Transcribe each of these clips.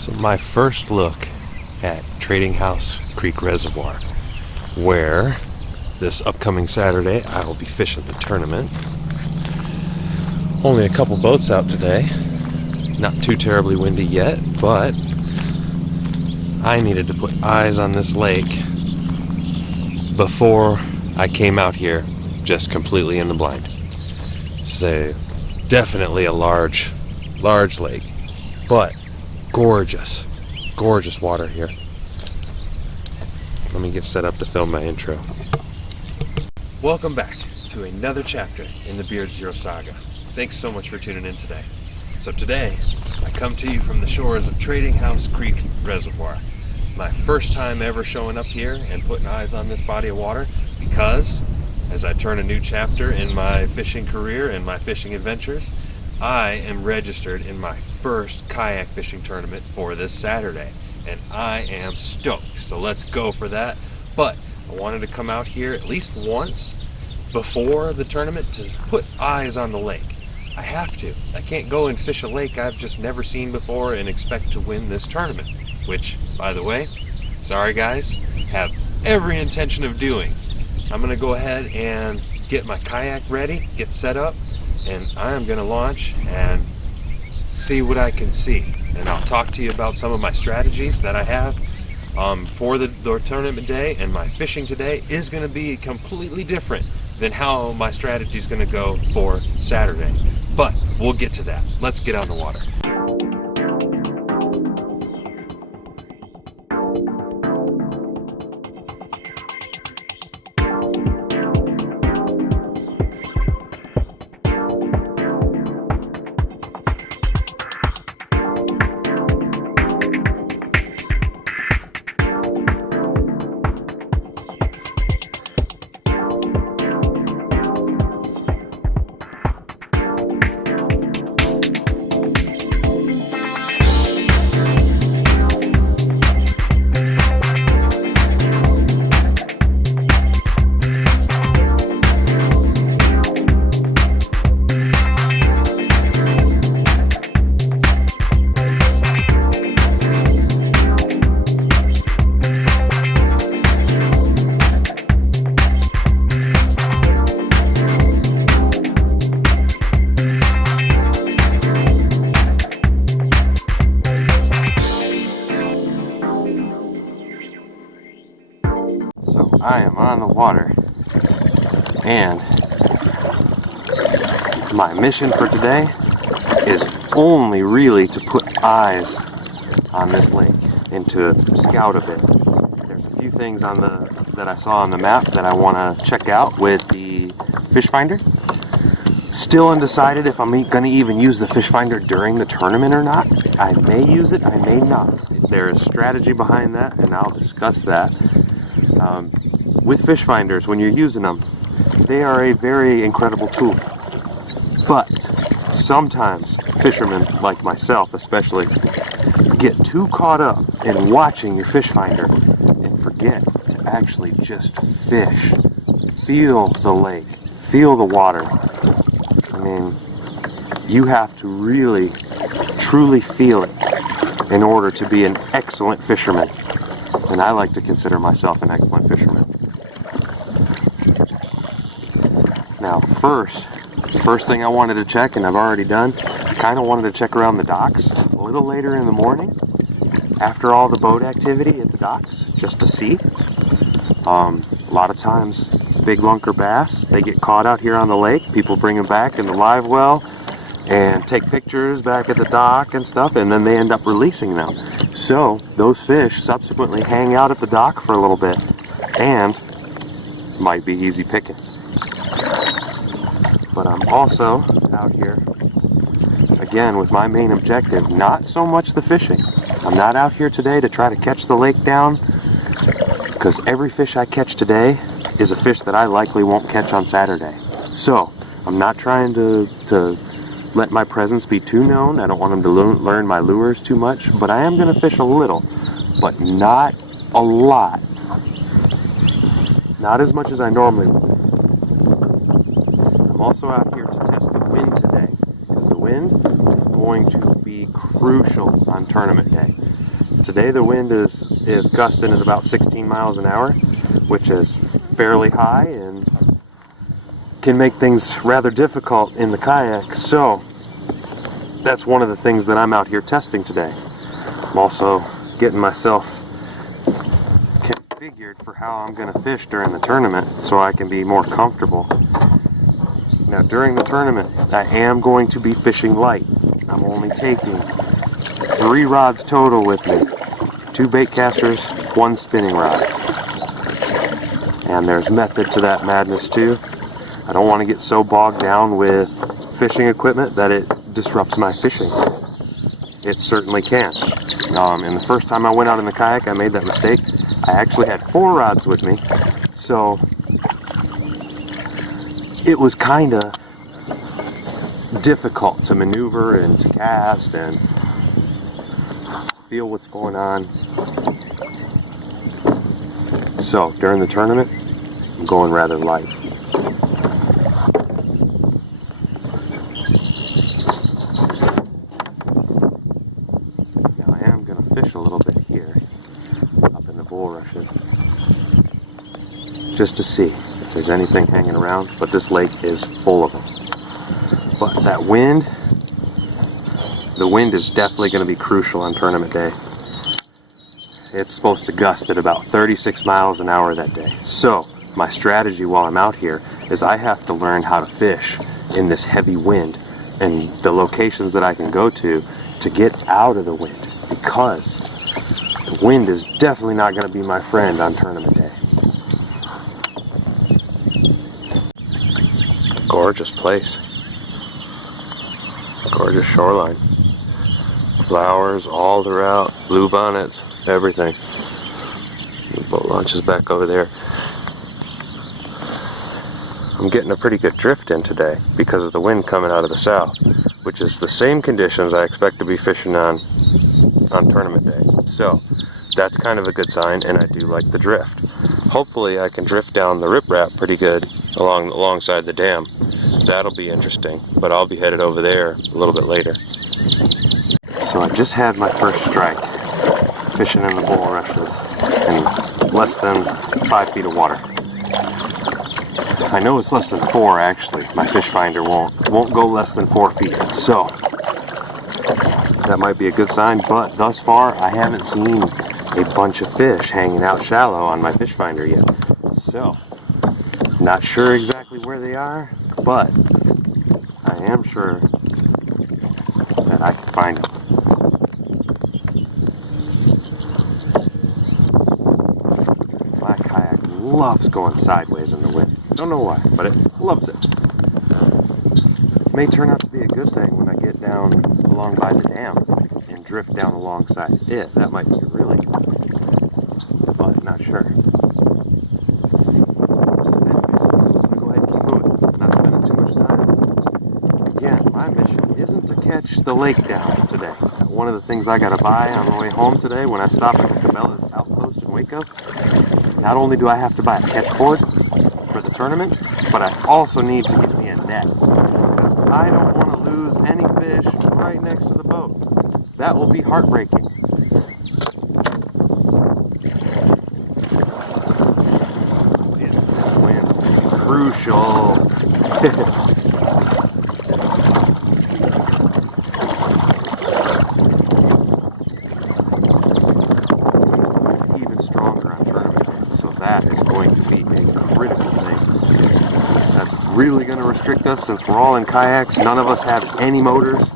So my first look at Tradinghouse Creek Reservoir, where this upcoming Saturday I will be fishing the tournament. Only a couple boats out today, not too terribly windy yet, but I needed to put eyes on this lake before I came out here just completely in the blind. So definitely a large lake, but gorgeous water here. Let me get set up to film my intro. Welcome back to another chapter in the Beard Zero saga. Thanks so much for tuning in today. So today, I come to you from the shores of Tradinghouse Creek Reservoir. My first time ever showing up here and putting eyes on this body of water, because as I turn a new chapter in my fishing career and my fishing adventures, I am registered in my first kayak fishing tournament for this Saturday, and I am stoked. So let's go for that. But I wanted to come out here at least once before the tournament to put eyes on the lake. I have to. I can't go and fish a lake I've just never seen before and expect to win this tournament, which, by the way, sorry guys, have every intention of doing. I'm gonna go ahead and get my kayak ready, get set up, and I am gonna launch and see what I can see. And I'll talk to you about some of my strategies that I have for the tournament day, and my fishing today is gonna be completely different than how my strategy is gonna go for Saturday. But we'll get to that. Let's get on the water. I am on the water, and my mission for today is only really to put eyes on this lake and to scout a bit. There's a few things that I saw on the map that I want to check out with the fish finder. Still undecided if I'm going to even use the fish finder during the tournament or not. I may use it, I may not. There is strategy behind that, and I'll discuss that. With fish finders, when you're using them, they are a very incredible tool. But sometimes fishermen, like myself especially, get too caught up in watching your fish finder and forget to actually just fish. Feel the lake, feel the water. I mean, you have to really, truly feel it in order to be an excellent fisherman. And I like to consider myself an excellent fisherman. Now, first thing I wanted to check, and I've already done, kind of wanted to check around the docks a little later in the morning, after all the boat activity at the docks, just to see. A lot of times, big lunker bass, they get caught out here on the lake. People bring them back in the live well and take pictures back at the dock and stuff, and then they end up releasing them. So those fish subsequently hang out at the dock for a little bit, and might be easy pickings. But I'm also out here, again, with my main objective, not so much the fishing. I'm not out here today to try to catch the lake down, because every fish I catch today is a fish that I likely won't catch on Saturday. So I'm not trying to let my presence be too known. I don't want them to learn my lures too much, but I am going to fish a little, but not a lot. Not as much as I normally would. I'm also out here to test the wind today, because the wind is going to be crucial on tournament day. Today the wind is gusting at about 16 miles an hour, which is fairly high and can make things rather difficult in the kayak. So that's one of the things that I'm out here testing today. I'm also getting myself configured for how I'm going to fish during the tournament so I can be more comfortable. Now during the tournament, I am going to be fishing light. I'm only taking 3 rods total with me. 2 bait casters, 1 spinning rod. And there's method to that madness too. I don't want to get so bogged down with fishing equipment that it disrupts my fishing. It certainly can. And the first time I went out in the kayak, I made that mistake. I actually had 4 rods with me, so it was kind of difficult to maneuver and to cast and feel what's going on. So during the tournament, I'm going rather light. Now I am going to fish a little bit here, up in the bulrushes, just to see if there's anything hanging around, but this lake is full of them. But that wind, the wind is definitely going to be crucial on tournament day. It's supposed to gust at about 36 miles an hour that day. So my strategy while I'm out here is I have to learn how to fish in this heavy wind and the locations that I can go to get out of the wind, because the wind is definitely not going to be my friend on tournament day. Gorgeous place. Gorgeous shoreline. Flowers all throughout, blue bonnets, everything. The boat launch is back over there. I'm getting a pretty good drift in today because of the wind coming out of the south, which is the same conditions I expect to be fishing on tournament day. So that's kind of a good sign, and I do like the drift. Hopefully I can drift down the riprap pretty good alongside the dam. That'll be interesting, but I'll be headed over there a little bit later. So I just had my first strike fishing in the bulrushes in less than 5 feet of water. I know it's less than 4 actually. My fish finder won't go less than 4 feet. So that might be a good sign, but thus far I haven't seen a bunch of fish hanging out shallow on my fish finder yet. So not sure exactly where they are, but I am sure that I can find them. My kayak loves going sideways in the wind. Don't know why, but it loves it. May turn out to be a good thing when I get down along by the dam and drift down alongside it. That might be really good, but not sure. My mission isn't to catch the lake down today. One of the things I gotta buy on the way home today when I stop at the Cabela's Outpost in Waco, not only do I have to buy a catch board for the tournament, but I also need to get me a net, because I don't want to lose any fish right next to the boat. That will be heartbreaking. This wind is crucial. That is going to be a critical thing. That's really going to restrict us since we're all in kayaks. None of us have any motors.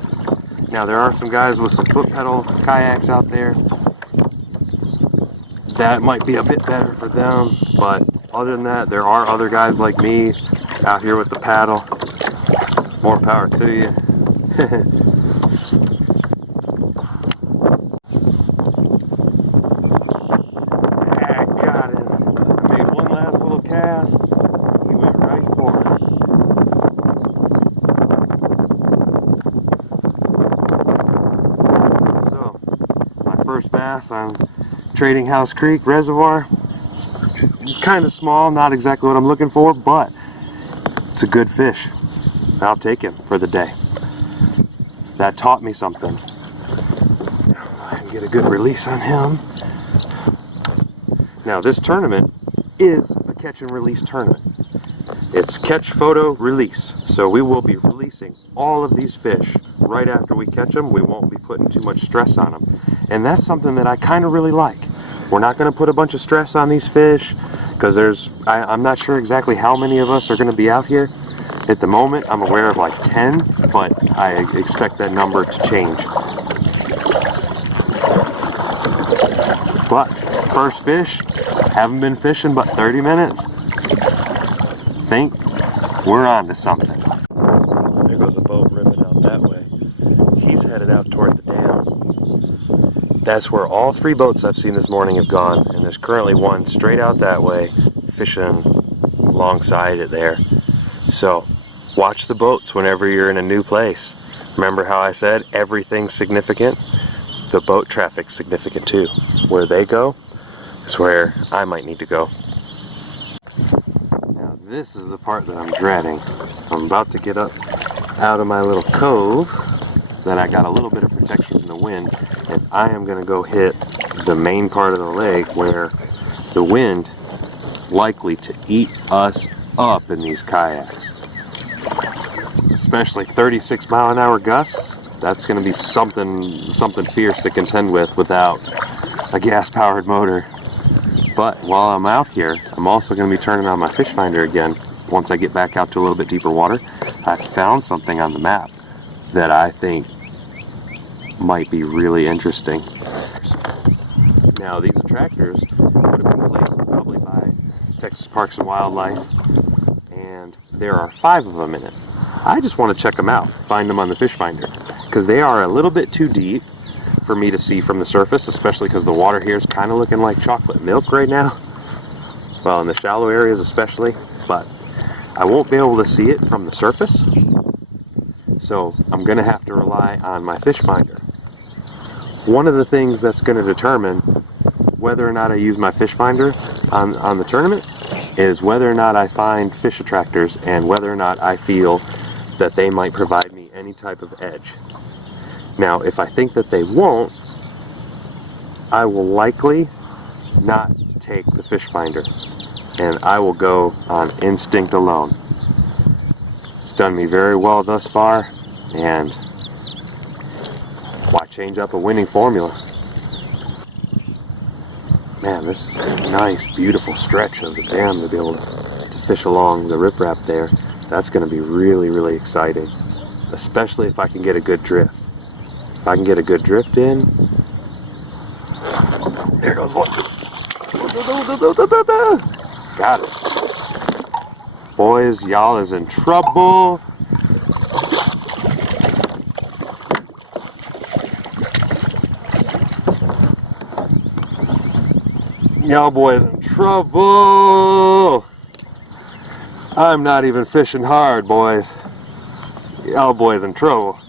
Now there are some guys with some foot pedal kayaks out there. That might be a bit better for them, but other than that, there are other guys like me out here with the paddle. More power to you. Cast. He went right for it. So, my first bass on Tradinghouse Creek Reservoir. It's kind of small, not exactly what I'm looking for, but it's a good fish. I'll take him for the day. That taught me something. get a good release on him. Now this tournament is a catch and release tournament. It's catch, photo, release. So we will be releasing all of these fish right after we catch them. We won't be putting too much stress on them. And that's something that I kind of really like. We're not going to put a bunch of stress on these fish because I'm not sure exactly how many of us are going to be out here. At the moment, I'm aware of like 10, but I expect that number to change. But first fish, haven't been fishing but 30 minutes. Think we're on to something. There goes a boat ripping out that way. He's headed out toward the dam. That's where all 3 boats I've seen this morning have gone, and there's currently one straight out that way, fishing alongside it there. So watch the boats whenever you're in a new place. Remember how I said everything's significant? The boat traffic's significant too. Where they go is where I might need to go. Now this is the part that I'm dreading. I'm about to get up out of my little cove that I got a little bit of protection from the wind, and I am going to go hit the main part of the lake where the wind is likely to eat us up in these kayaks. Especially 36-mile-an-hour gusts. That's going to be something fierce to contend with without a gas-powered motor. But while I'm out here, I'm also going to be turning on my fish finder again. Once I get back out to a little bit deeper water, I found something on the map that I think might be really interesting. Now these attractors would have been placed probably by Texas Parks and Wildlife, and there are 5 of them in it. I just want to check them out, find them on the fish finder, because they are a little bit too deep for me to see from the surface, especially because the water here is kind of looking like chocolate milk right now. Well, in the shallow areas especially, but I won't be able to see it from the surface. So I'm going to have to rely on my fish finder. One of the things that's going to determine whether or not I use my fish finder on the tournament is whether or not I find fish attractors and whether or not I feel that they might provide me any type of edge. Now, if I think that they won't, I will likely not take the fish finder, and I will go on instinct alone. It's done me very well thus far, and why change up a winning formula? Man, this is a nice, beautiful stretch of the dam to be able to fish along the riprap there. That's going to be really, really exciting, especially if I can get a good drift. If I can get a good drift in, there goes one. Got it. Boys, y'all is in trouble. Y'all boys in trouble. I'm not even fishing hard, boys. Y'all boys in trouble.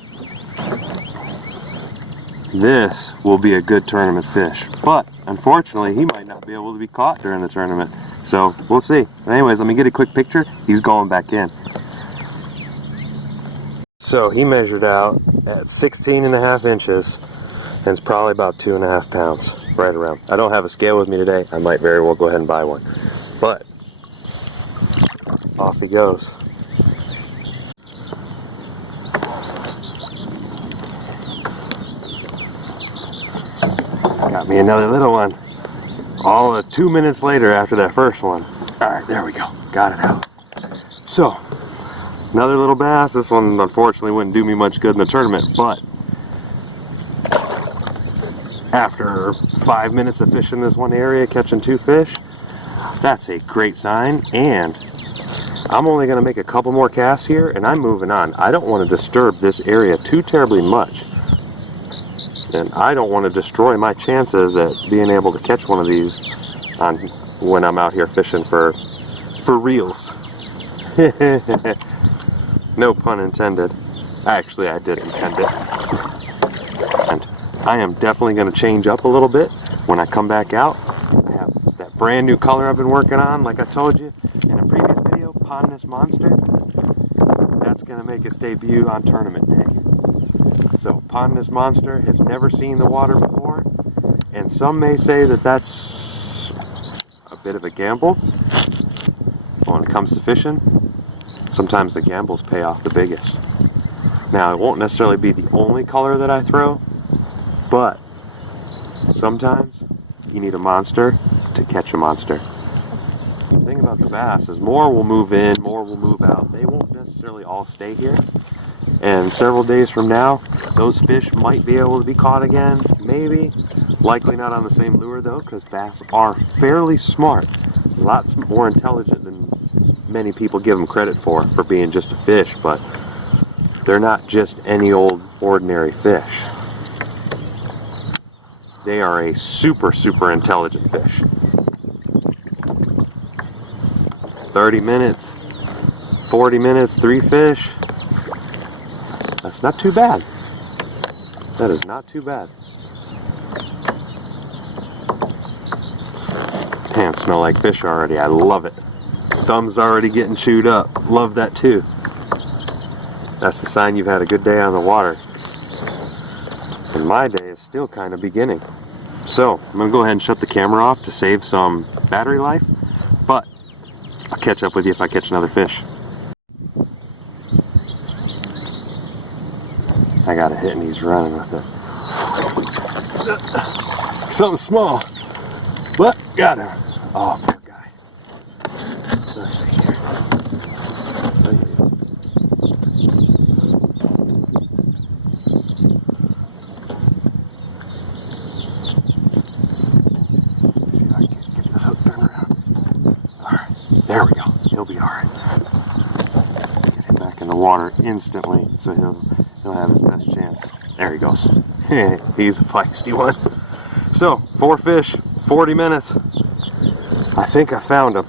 This will be a good tournament fish, but unfortunately he might not be able to be caught during the tournament, so we'll see. Anyways, let me get a quick picture. He's going back in. So he measured out at 16.5 inches, and it's probably about 2.5 pounds, right around. I don't have a scale with me today. I might very well go ahead and buy one, but off he goes. Got me another little one. All 2 minutes later after that first one. Alright, there we go. Got it out. So, another little bass. This one unfortunately wouldn't do me much good in the tournament, but after 5 minutes of fishing this one area, catching 2 fish, that's a great sign. And I'm only going to make a couple more casts here, and I'm moving on. I don't want to disturb this area too terribly much. And I don't want to destroy my chances at being able to catch one of these when I'm out here fishing for reals. No pun intended. Actually, I did intend it. And I am definitely going to change up a little bit when I come back out. I have that brand new color I've been working on, like I told you in a previous video, Pondness Monster. That's going to make its debut on tournament day. So Pondus Monster has never seen the water before, and some may say that that's a bit of a gamble when it comes to fishing. Sometimes the gambles pay off the biggest. Now, it won't necessarily be the only color that I throw, but sometimes you need a monster to catch a monster. The thing about the bass is more will move in, more will move out. They won't necessarily all stay here. And several days from now, those fish might be able to be caught again, maybe. Likely not on the same lure though, because bass are fairly smart. Lots more intelligent than many people give them credit for being just a fish, but they're not just any old ordinary fish. They are a super, super intelligent fish. 30 minutes, 40 minutes, 3 fish. That's not too bad. That is not too bad. Pants smell like fish already. I love it. Thumb's already getting chewed up. Love that too. That's the sign you've had a good day on the water. And my day is still kind of beginning. So, I'm going to go ahead and shut the camera off to save some battery life. But, I'll catch up with you if I catch another fish. I got a hit and he's running with it. Something small, but got him. Oh, poor guy. Let's see here. See if I can get this hook turned around. Alright, there we go. He'll be alright. Get him back in the water instantly so he'll have his best chance. There he goes. He's a feisty one. So, 4 fish, 40 minutes. I think I found him.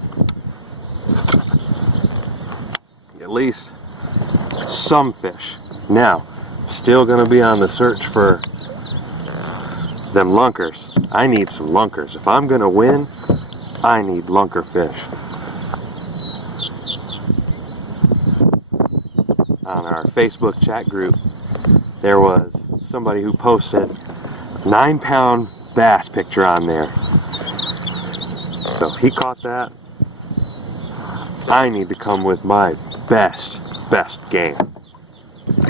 At least some fish. Now, still gonna be on the search for them lunkers. I need some lunkers. If I'm gonna win, I need lunker fish. On our Facebook chat group, there was somebody who posted a 9-pound bass picture on there. So if he caught that, I need to come with my best game.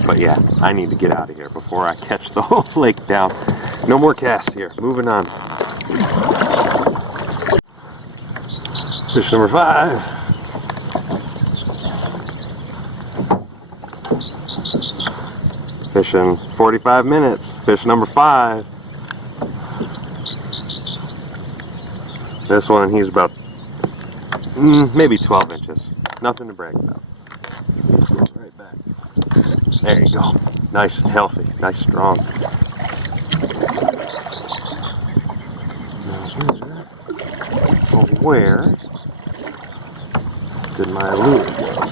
But yeah, I need to get out of here before I catch the whole lake down. No more casts here. Moving on. Fish number 5. Fishing 45 minutes. Fish number 5. This one, he's about maybe 12 inches. Nothing to brag about. Right back. There you go. Nice and healthy. Nice strong. Oh, where did my lure go?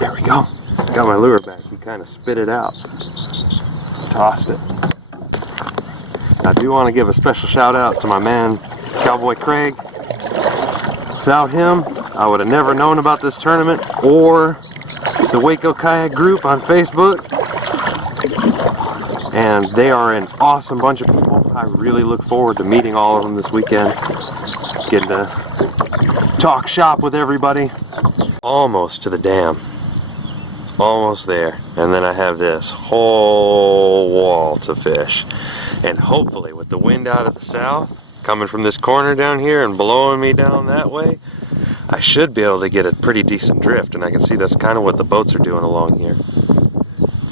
There we go. Got my lure back. He kind of spit it out. Tossed it. I do want to give a special shout out to my man, Cowboy Craig. Without him, I would have never known about this tournament or the Waco Kayak group on Facebook. And they are an awesome bunch of people. I really look forward to meeting all of them this weekend. Getting to talk shop with everybody. Almost to the dam. Almost there. And then I have this whole wall to fish. And hopefully with the wind out of the south, coming from this corner down here and blowing me down that way, I should be able to get a pretty decent drift. And I can see that's kind of what the boats are doing along here.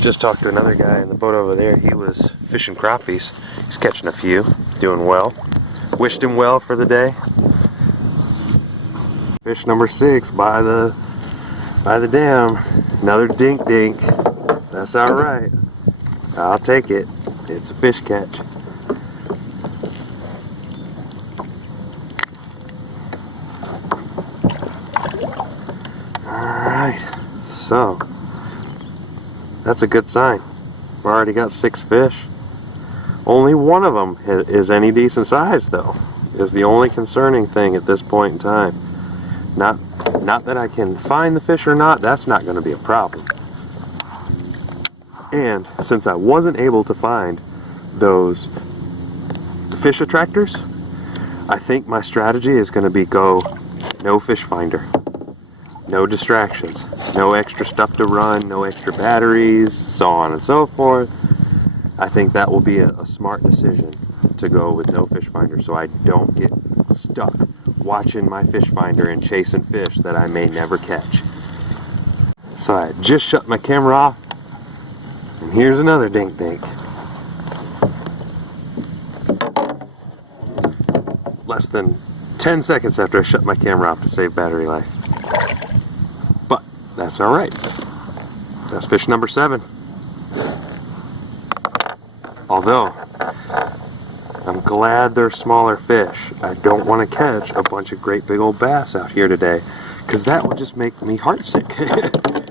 Just talked to another guy in the boat over there. He was fishing crappies. He's catching a few, doing well. Wished him well for the day. Fish number 6 by the dam. Another dink. That's all right. I'll take it. It's a fish catch. Alright, so that's a good sign. We've already got 6 fish. Only one of them is any decent size though, is the only concerning thing at this point in time. Not that I can find the fish or not, that's not going to be a problem. And since I wasn't able to find those fish attractors, I think my strategy is going to be go no fish finder, no distractions, no extra stuff to run, no extra batteries, so on and so forth. I think that will be a smart decision to go with no fish finder, so I don't get stuck watching my fish finder and chasing fish that I may never catch. So I just shut my camera off, and here's another dink dink. Less than 10 seconds after I shut my camera off to save battery life. But that's alright. That's fish number 7. Although, I'm glad they're smaller fish. I don't want to catch a bunch of great big old bass out here today, because that would just make me heartsick.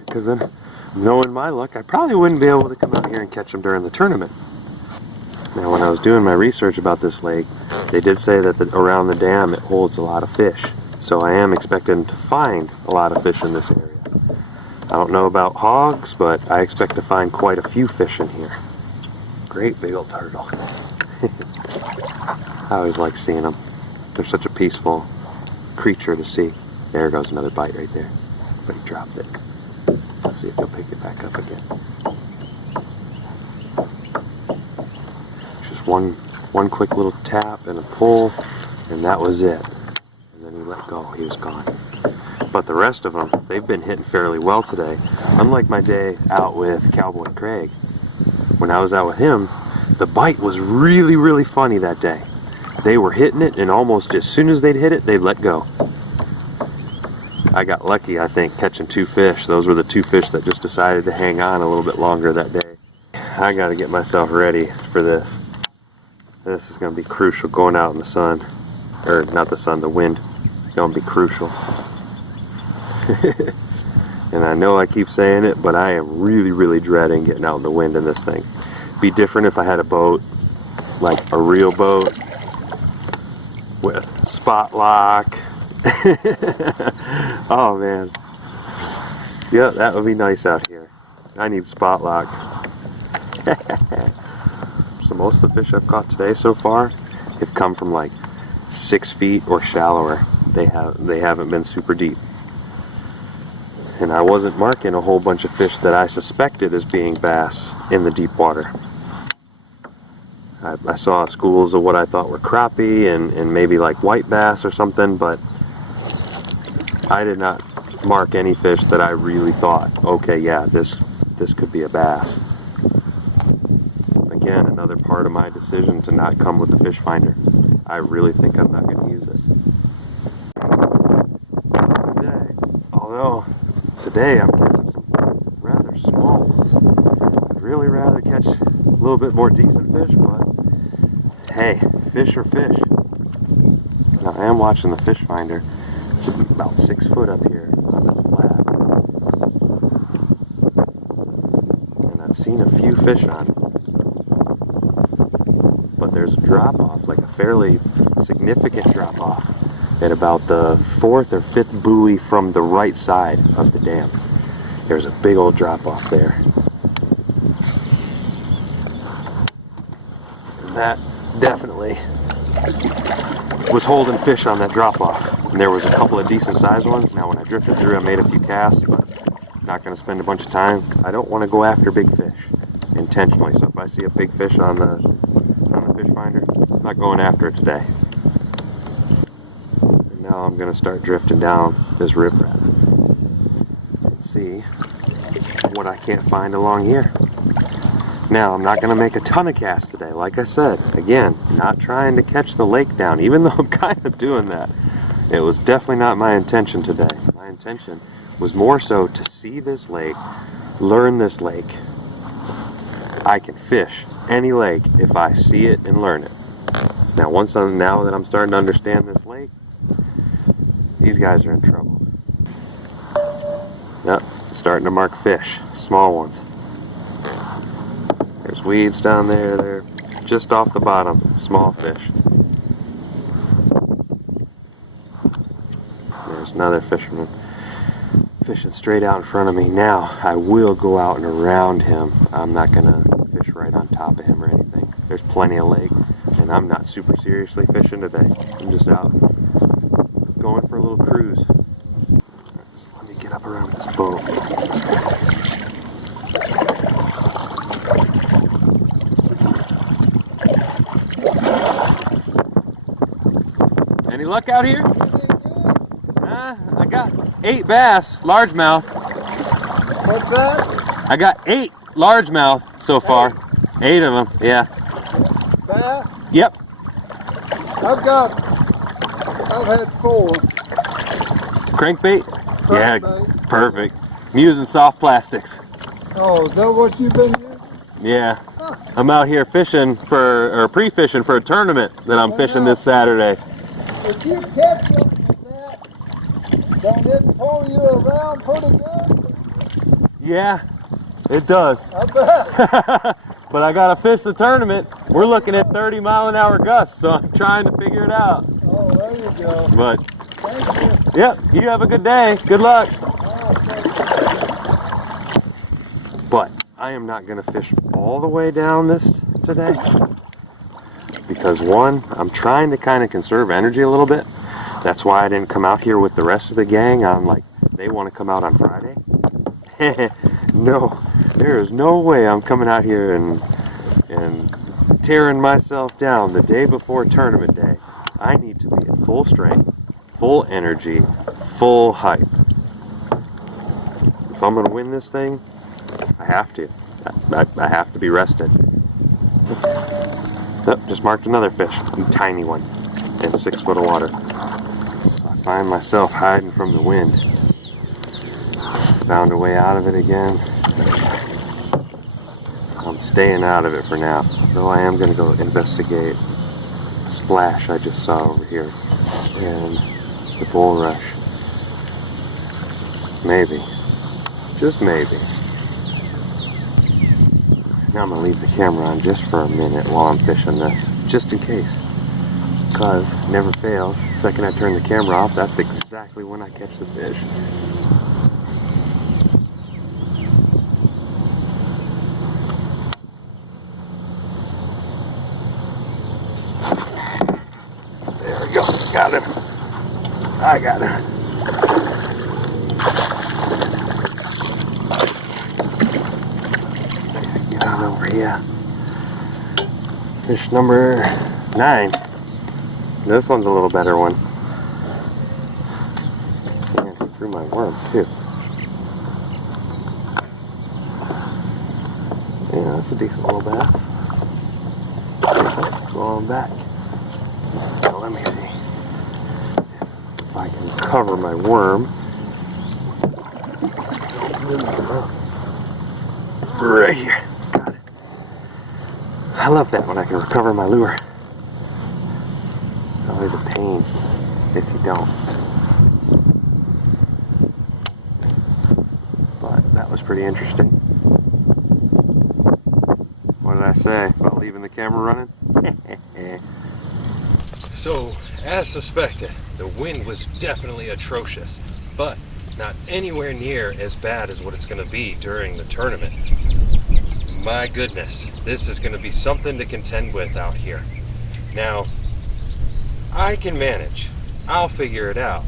Because then, knowing my luck, I probably wouldn't be able to come out here and catch them during the tournament. Now, when I was doing my research about this lake, they did say that around the dam it holds a lot of fish. So I am expecting to find a lot of fish in this area. I don't know about hogs, but I expect to find quite a few fish in here. Great big old turtle. I always like seeing them. They're such a peaceful creature to see. There goes another bite right there. But he dropped it. Let's see if he'll pick it back up again. Just one quick little tap and a pull, and that was it. And then he let go. He was gone. But the rest of them, they've been hitting fairly well today. Unlike my day out with Cowboy Craig. When I was out with him, the bite was really, really funny that day. They were hitting it, and almost as soon as they'd hit it, they'd let go. I got lucky, I think, catching 2 fish. Those were the 2 fish that just decided to hang on a little bit longer that day. I gotta get myself ready for this. This is gonna be crucial going out in the sun. Or not the sun, the wind. It's gonna be crucial. And I know I keep saying it, but I am really, really dreading getting out in the wind in this thing. It'd be different if I had a boat, like a real boat, with spot lock. Oh man. Yeah, that would be nice out here. I need spot lock. So most of the fish I've caught today so far have come from like 6 feet or shallower. They haven't been super deep. And I wasn't marking a whole bunch of fish that I suspected as being bass in the deep water. I saw schools of what I thought were crappie and maybe like white bass or something, but I did not mark any fish that I really thought, okay, yeah, this could be a bass. Again, another part of my decision to not come with the fish finder. I really think I'm not going to use it. Although, today I'm catching some rather small ones. I'd really rather catch a little bit more decent fish, but hey, fish are fish. Now I am watching the fish finder. It's about 6 foot up here on this flat. And I've seen a few fish on it. But there's a drop off, like a fairly significant drop off, at about the 4th or 5th buoy from the right side of the dam. There's a big old drop off there. And that definitely was holding fish on that drop off. And there was a couple of decent sized ones. Now when I drifted through, I made a few casts, but not going to spend a bunch of time. I don't want to go after big fish intentionally. So if I see a big fish on the fish finder, I'm not going after it today. And now I'm going to start drifting down this riprap and see what I can't find along here. Now, I'm not going to make a ton of casts today. Like I said, again, not trying to catch the lake down, even though I'm kind of doing that. It was definitely not my intention today. My intention was more so to see this lake, learn this lake. I can fish any lake if I see it and learn it. Now, now that I'm starting to understand this lake, these guys are in trouble. Yep, starting to mark fish, small ones. There's weeds down there, they're just off the bottom, small fish. There's another fisherman fishing straight out in front of me. Now I will go out and around him. I'm not gonna fish right on top of him or anything. There's plenty of lake, and I'm not super seriously fishing today. I'm just out going for a little cruise. So let me get up around this boat. Any luck out here? I got 8 bass, largemouth. What's that? I got 8 largemouth so far. 8 of them, yeah. Bass? Yep. I've had 4. Crankbait? Yeah, Crankbait. perfect. I'm using soft plastics. Oh, is that what you've been using? Yeah. Huh. I'm out here fishing or pre-fishing for a tournament that I'm fishing this Saturday. If you catch something like that, don't it pull you around pretty good? Yeah, it does. I bet. But I gotta fish the tournament. We're looking at 30-mile-an-hour gusts, so I'm trying to figure it out. Oh, there you go. But, Thank you. yep, you have a good day. Good luck. Oh, thank you. But I am not gonna fish all the way down this today. Because one, I'm trying to kind of conserve energy a little bit. That's why I didn't come out here with the rest of the gang. I'm like, they want to come out on Friday. No, there is no way I'm coming out here and tearing myself down the day before tournament day. I need to be at full strength, full energy, full hype. If I'm gonna win this thing, I have to. I have to be rested. Oh, just marked another fish, a tiny one, in 6 foot of water. So I find myself hiding from the wind. Found a way out of it again. I'm staying out of it for now, though I am going to go investigate a splash I just saw over here and the bulrush. Maybe, just maybe. Now I'm going to leave the camera on just for a minute while I'm fishing this, just in case. Because, never fails, the second I turn the camera off, that's exactly when I catch the fish. There we go, got him. I got him. Get on over here. Fish number 9. This one's a little better one. And he threw my worm too. Yeah, that's a decent little bass. Let's go on back. So let me see if I can cover my worm. Right here. Got it. I love that when I can recover my lure. It's always a pain if you don't. But that was pretty interesting. What did I say about leaving the camera running? So, as suspected, the wind was definitely atrocious, but not anywhere near as bad as what it's going to be during the tournament. My goodness, this is going to be something to contend with out here. Now, I can manage. I'll figure it out.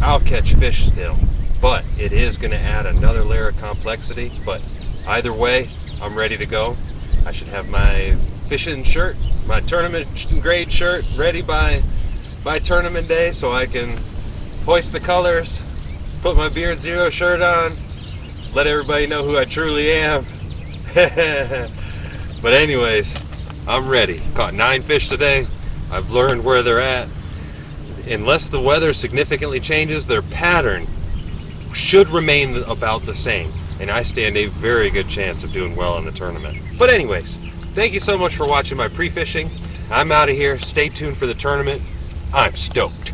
I'll catch fish still, but it is going to add another layer of complexity. But either way, I'm ready to go. I should have my fishing shirt, my tournament grade shirt ready by tournament day, so I can hoist the colors, put my Beard Zero shirt on, let everybody know who I truly am. But anyways, I'm ready. Caught 9 fish today. I've learned where they're at. Unless the weather significantly changes, their pattern should remain about the same, and I stand a very good chance of doing well in the tournament. But anyways, thank you so much for watching my pre-fishing. I'm out of here. Stay tuned for the tournament. I'm stoked.